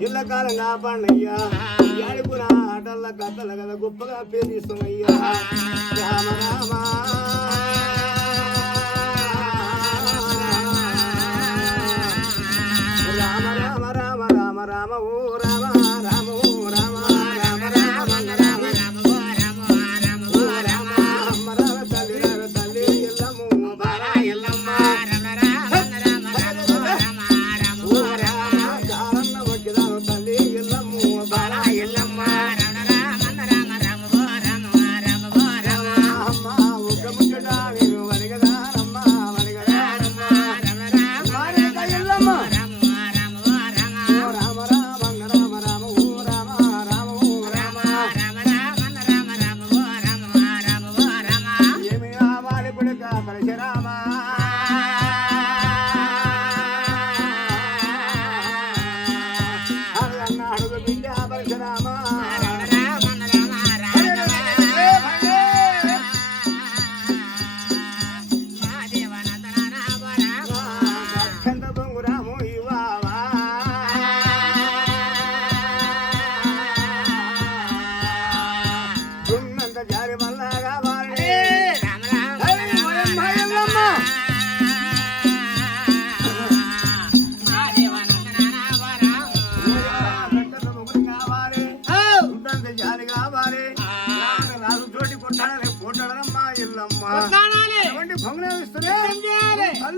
ఇళ్ళ కాలం కాపాడయ్యా యాడుకున్న ఆటల్ల కథల కదా గొప్పగా పేరు రామ రామ రామ రామ రామ రామ రామ ఓ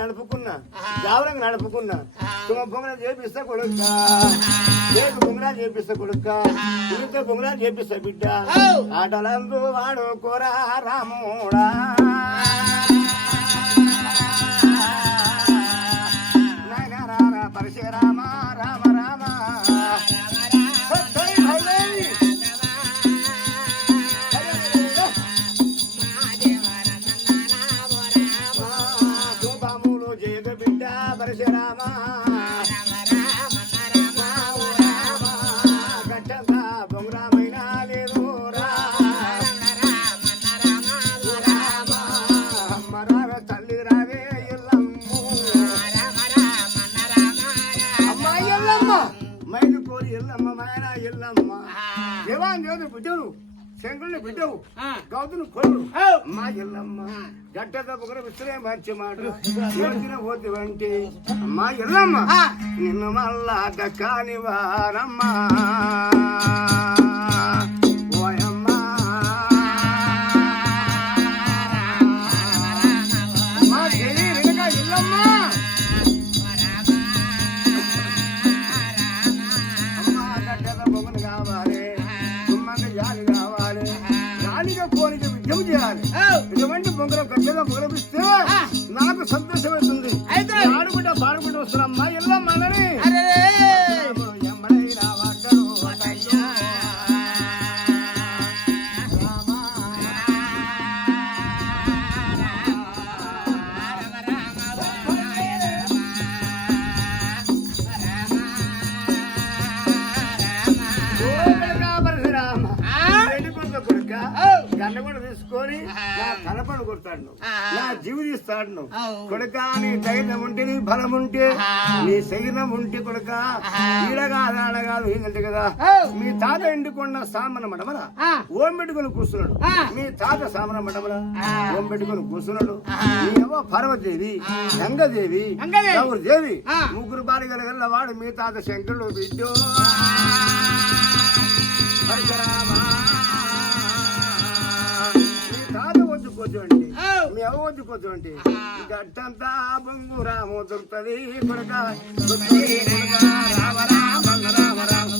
నడుపుకున్నా. జావరంగా నడుపుకున్నా. తుమ్మ పొంగరా చేపిస్తా కొడుక రేపు పొంగరా చేపిస్తా కొడుక ఉడితే పొంగరా చేపిస్తా బిడ్డ. ఆటలందు వాడు కోరా రాముడా. నాయనా రారా పరశురామ. పరశురామ గట్టంత బొంగురామైన లేదు రా అమ్మ రావే తల్లి రావే ఎల్లమ్ము. అమ్మ ఎల్లమ్మ. మైలు కోరి ఎల్లమ్మ. మాయన ఎల్లమ్మ దేవాన్ దేవత శంకరుని బిడ్డవు. గౌతును కొడు మా ఎల్లమ్మ గట్టద పొగర విసిరే మంచి మాట. యోజన పోతి వంటి అమ్మా ఎల్లమ్మ నిన్ను మళ్ళా దక్కాని వారమ్మా ಮುಂಗ್ರ ಗದ್ದೆದ ಮುಗಿಸ್ತೀವಿ ನಾಲ್ಕು ಸಂತೋಷ గండ కూడా తీసుకొని నా తలపడు కొడతాడు. నా జీవి తీస్తాడు కొడుక నీ ధైర్యం ఉంటే నీ బలం ఉంటే నీ శరీరం ఉంటే కొడుక ఈడగా ఆడగాదు ఏంటంటే కదా? మీ తాత ఎండుకొండ సామన మడమల ఓం పెట్టుకొని కూర్చున్నాడు. మీ తాత సామన మడమల ఓం పెట్టుకొని కూర్చున్నాడు. మీ అవ్వ పార్వతీదేవి గంగదేవి. గౌరదేవి ముగ్గురు బాలికల గల్ల వాడు మీ తాత శంకరుడు బిడ్డో. పరశురామ. కూర్చోండి గట్టంతా బొంగురాము దొరుకుతుంది కొడక దొరుకుతుంది కొడక. రామ రామ రామ రామ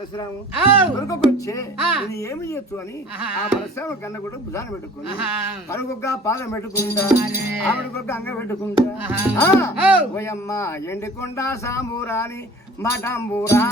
పరశురాము ఆ. నేను ఏమి చేస్తూ అని. ఆ పరశురాము కన్న కూడా భుజాన్ని పెట్టుకుని. పరుగుొక్క పాదం పెట్టుకుంటా. ఆవిడకొక్క అంగ పెట్టుకుంటా. ఓయమ్మ ఎండికొండ సాంబూరాని మటంబూరా